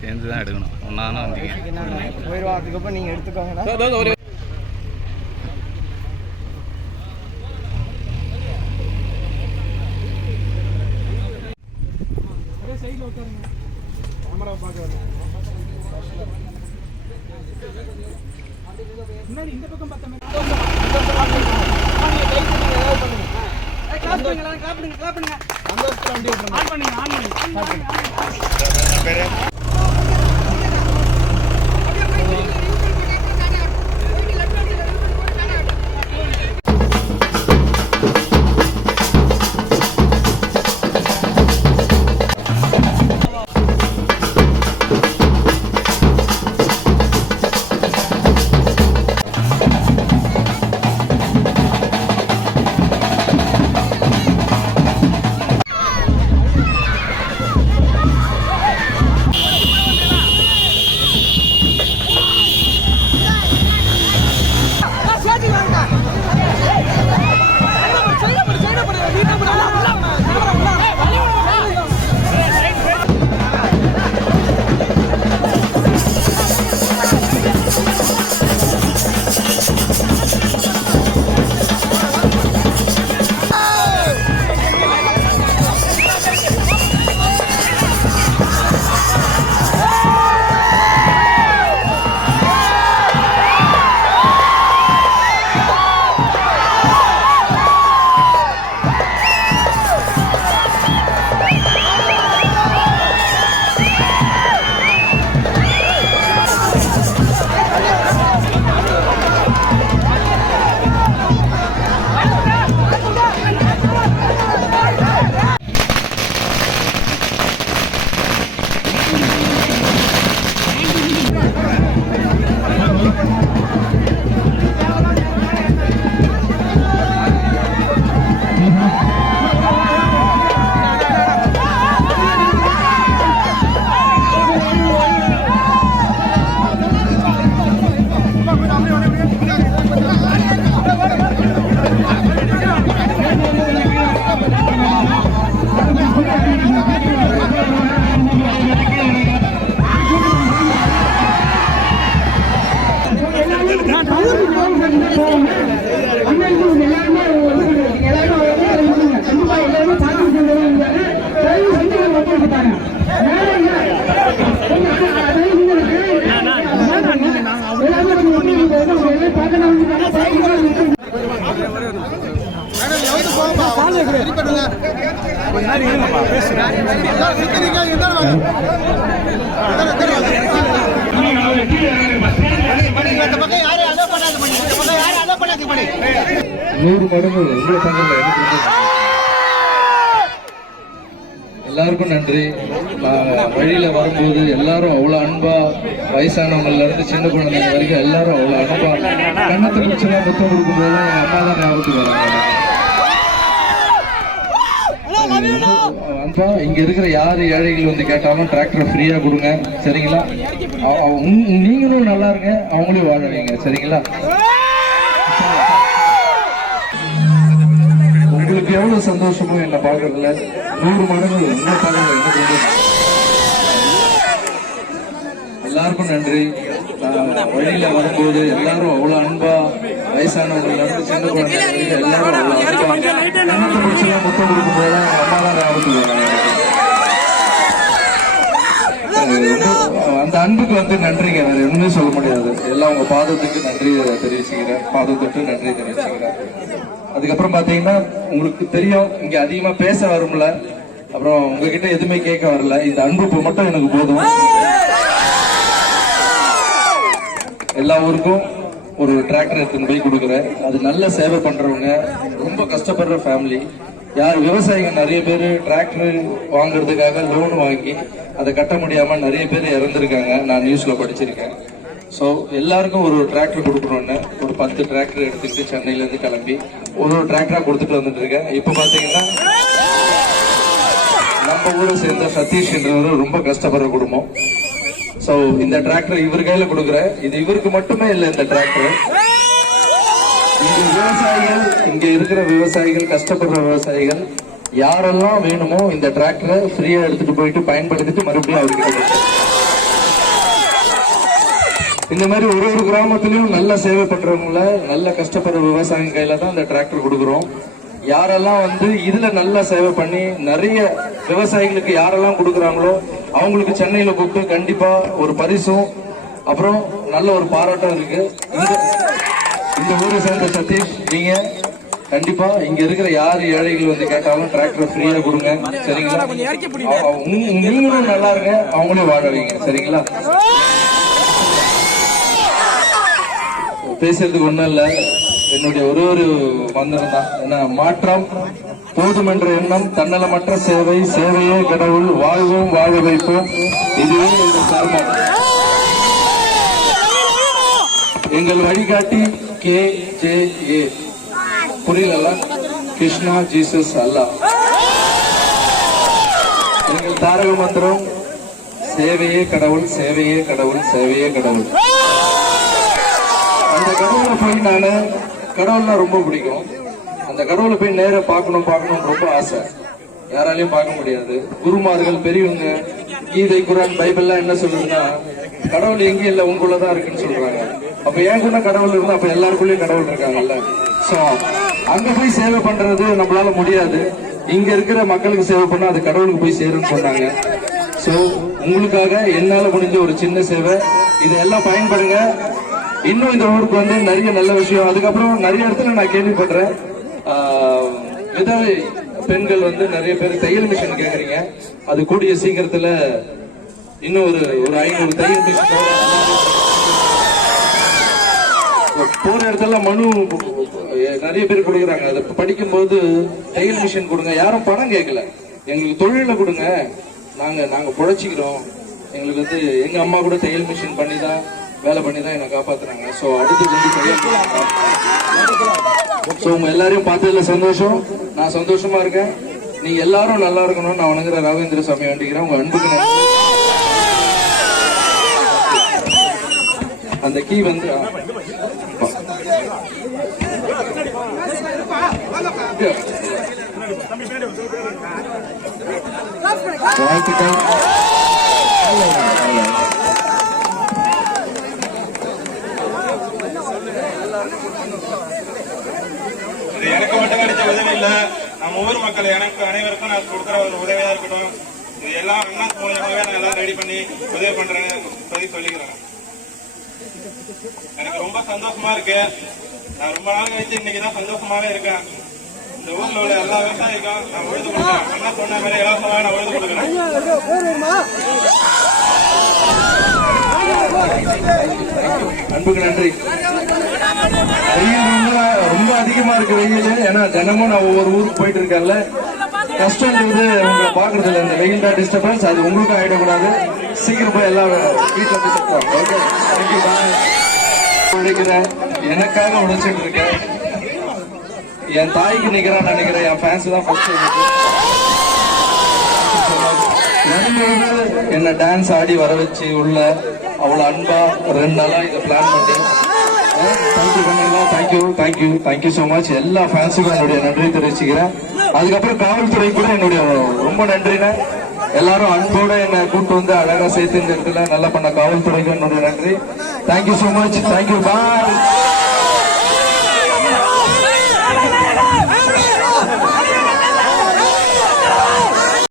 சேர்ந்து தான் எடுக்கணும். ஒன்றா தானே வந்தீங்க. போயிடுவோம். அதுக்கப்புறம் நீங்கள் எடுத்துக்கோங்க. சைடில் உட்காருங்க. கேமரா பார்க்க முன்னாடி இந்த பக்கம் பார்த்தோம். எல்லாருக்கும் நன்றி. வழியில வரும்போது எல்லாரும் அவ்வளோ அன்பா, வயசானவங்கல இருந்து சின்ன குழந்தைங்க வரைக்கும் எல்லாரும் அவ்வளோ அன்பா கண்ணத்தை குடிச்செல்லாம் முத்தம் கொடுக்கும்போது எங்க அம்மா தான் ஞாபகத்துக்கு வராங்க. அன்பா இங்க இருக்கிற யாரு ஏழைகள் வந்து கேட்டாலும் டிராக்டர் ஃப்ரீயா கொடுங்க, சரிங்களா? நீங்களும் நல்லா இருங்க, அவங்களையும் வாழ வைங்க, சரிங்களா? உங்களுக்கு எவ்வளவு சந்தோஷமோ என்ன பாக்குறதுல 100 மடங்கு என்ன பாக்குறது என்ன சொல்றது. எல்லாருக்கும் நன்றி. வழியில வரும்போது எல்லாரும் அவ்வளவு அன்பா, வயசானவங்கல இருந்து சின்ன குழந்தைங்க எல்லாரும் அவ்வளவு அன்பா கண்ணத்தை முடிச்செல்லாம் முத்தம் கொடுக்கும்போது எங்க அம்மா தான் ஞாபகத்துக்கு வராங்க. அந்த அன்புக்கு வந்து நன்றிங்க, வேற எதுவுமே சொல்ல முடியாது. எல்லாம் உங்க பாதத்துக்கு நன்றி தெரிவிச்சுக்கிறேன், பாதத்துக்கு நன்றி தெரிவிச்சுக்கிறேன். அதுக்கப்புறம் பாத்தீங்கன்னா உங்களுக்கு தெரியும், இங்க அதிகமா பேச வரும்ல, அப்புறம் உங்ககிட்ட எதுவுமே கேட்க வரல. இந்த அன்பு மட்டும் எனக்கு போதும். எல்லா ஊருக்கும் ஒரு டிராக்டர் எடுத்துன்னு போய் கொடுக்குறேன். அது நல்ல சேவை பண்றவங்க, ரொம்ப கஷ்டப்படுற ஃபேமிலி. யார் விவசாயிகள் நிறைய பேர் டிராக்டர் வாங்குறதுக்காக லோன் வாங்கி அதை கட்ட முடியாம நிறைய பேர் இறந்துருக்காங்க, நான் நியூஸ்ல படிச்சிருக்கேன். ஸோ எல்லாருக்கும் ஒரு டிராக்டர் கொடுக்கணும்னு ஒரு 10 டிராக்டர் எடுத்துக்கிட்டு சென்னையில இருந்து கிளம்பி ஒரு டிராக்டரா கொடுத்துட்டு வந்துட்டு இருக்கேன். இப்ப பாத்தீங்கன்னா நம்ம ஊரை சேர்ந்த சதீஷ் என்றவர் ரொம்ப கஷ்டப்படுற குடும்பம். ஸோ இந்த டிராக்டர் இவர் கையில கொடுக்குறேன். இது இவருக்கு மட்டுமே இல்லை, இந்த டிராக்டர் இங்க விவசாயிகள், இங்க இருக்கிற விவசாயிகள், கஷ்டப்படுற விவசாயிகள் யாரெல்லாம் வேணுமோ இந்த டிராக்டரை ஃப்ரீயா எடுத்துட்டு போயிட்டு பயன்படுத்திட்டு மறுபடியும் அவர்கிட்ட இந்த மாதிரி ஒரு ஒரு கிராமத்திலயும் நல்ல சேவை பண்றவங்கள, நல்ல கஷ்டப்படுற விவசாயிங்க கையில தான் இந்த டிராக்டர் கொடுக்குறோம். யாரெல்லாம் வந்து இதுல நல்லா சேவை பண்ணி நிறைய விவசாயிகளுக்கு யாரெல்லாம் கொடுக்குறாங்களோ அவங்களுக்கு சென்னையில கூப்பிட்டு கண்டிப்பா ஒரு பரிசும் அப்புறம் நல்ல ஒரு பாராட்டம் இருக்கு. இந்த ஊரை சேர்ந்த சதீஷ், நீங்க கண்டிப்பா இங்க இருக்கிற யார் ஏழைகள் வந்து கேட்டாலும் டிராக்டர் ஃப்ரீயா கொடுங்க, சரிங்களா? நீங்களும் நல்லா இருங்க, அவங்களையும் வாழ வைங்க, சரிங்களா? பேசுறதுக்கு ஒண்ணும் இல்ல, என்னுடைய ஒரு மந்திரம் தான். ஏன்னா மாற்றம் போதும் என்ற எண்ணம், தன்னலமற்ற சேவை, சேவையே கடவுள், வாழ்வோம் வாழ வைப்போம், இதுவே எங்கள் கர்மம். எங்கள் வழிகாட்டி KJA, புரியல? கிருஷ்ணா ஜீசஸ் அல்லாஹ். எங்கள் தாரக மந்திரம் சேவையே கடவுள், சேவையே கடவுள், சேவையே கடவுள். அந்த கடவுளை போய் நானு, கடவுள்னா ரொம்ப பிடிக்கும், அந்த கடவுளை போய் நேர பார்க்கணும் ரொம்ப ஆசை. யாராலையும் பார்க்க முடியாது. குருமார்கள், பெரியவங்க, கீதை, குரான், பைபிள்லாம் என்ன சொல்லுதுன்னா கடவுள் எங்கேயும் இல்லை, உங்களுக்குள்ளதான் இருக்குன்னு சொல்றாங்க. அப்ப ஏன் கூட கடவுள் இருந்தா அப்ப எல்லாருக்குள்ளயும் கடவுள் இருக்காங்கல்ல. சோ அங்க போய் சேவை பண்றது நம்மளால முடியாது. இங்க இருக்கிற மக்களுக்கு சேவை பண்ணா அது கடவுளுக்கு போய் சேரும்னு சொன்னாங்க. சோ உங்களுக்காக என்னால முடிஞ்ச ஒரு சின்ன சேவை, இதெல்லாம் பயன்படுங்க. இன்னும் இந்த ஊருக்கு வந்து நிறைய நல்ல விஷயம். அதுக்கப்புறம் நிறைய இடத்துல நான் கேள்விப்படுறேன், விதவை பெண்கள் வந்து நிறைய பேர் தையல் மிஷின் கேக்குறீங்க. அது கூடிய சீக்கிரத்துல இன்னும் ஒரு 500 தையல் மிஷின் போற இடத்துல மனு நிறைய பேர் கொடுக்குறாங்க. அதை படிக்கும்போது தையல் மிஷின் கொடுங்க, யாரும் பணம் கேட்கல, எங்களுக்கு தொழில கொடுங்க, நாங்க பொழைச்சிக்கிறோம். எங்களுக்கு வந்து எங்க அம்மா கூட தையல் மிஷின் பண்ணி தான் வேலை பண்ணி தான் என்னை காப்பாத்துறாங்க. ஸோ அடுத்து வந்து ஸோ உங்க எல்லாரையும் பார்த்ததுல சந்தோஷம், நான் சந்தோஷமா இருக்கேன். நீங்க எல்லாரும் நல்லா இருக்கணும்னு நான் வணங்குற ராகவேந்திர சாமி வேண்டிக்கிறேன். உங்க அன்புக்கு நன்றி. அந்த கீ வந்து வாழ்த்துக்கள். எனக்கு மட்டும் கிடைச்ச உதவி இல்ல, நம்ம ஊர் மக்கள் எனக்கு அனைவருக்கும் நான் கொடுக்குற ஒரு உதவியா இருக்கட்டும். இது எல்லாம் அண்ணா மூலியமாவே நான் எல்லாம் ரெடி பண்ணி உதவி பண்றேன்னு சொல்லிக்கிறேன். எனக்கு ரொம்ப சந்தோஷமா இருக்கு. நான் ரொம்ப நாள் கழிச்சு இன்னைக்குதான் சந்தோஷமாவே இருக்கேன். இந்த ஊர்ல உள்ள எல்லா விவசாயிக்கும் நான் உழுது கொடுக்குறேன். அண்ணா சொன்ன மாதிரி இலவசமாக நான் உழுது கொடுக்குறேன். அன்புக்கு நன்றி. வெயில் ரொம்ப அதிகமா இருக்கு வெயில். ஏன்னா தினமும் நான் ஒவ்வொரு ஊருக்கு போயிட்டு இருக்கேன்ல, கஷ்டம் உங்களை பாக்குறது இல்லை. இந்த வெயில் தான் டிஸ்டர்பன்ஸ், அது உங்களுக்கும் ஆயிடக்கூடாது. சீக்கிரம் போய் எல்லாம் வீட்டுல போய் சொல்லுவாங்க. ஓகே, உழைக்கிறேன், எனக்காக உழைச்சிட்டு இருக்கேன். என் தாய்க்கு நிக்கிறான்னு நினைக்கிறேன். என் ஃபேன்ஸ் தான் ஃபர்ஸ்ட். என்ன டான்ஸ் ஆடி வர வச்சு உள்ள அவ்வளவு அன்பா 2 நாளா இதை பிளான் பண்ணி தேங்க்யூ சோ மச். எல்லா ஃபேன்ஸுக்கும் என்னுடைய நன்றி தெரிவிச்சுக்கிறேன். அதுக்கப்புறம் காவல்துறை கூட என்னுடைய ரொம்ப நன்றின. எல்லாரும் அன்போட என்ன கூட்டு வந்து அழகா சேர்த்து இந்த இடத்துல நல்லா பண்ண காவல்துறைக்கு என்னுடைய நன்றி. Thank you so much. தேங்க்யூ, பாய்.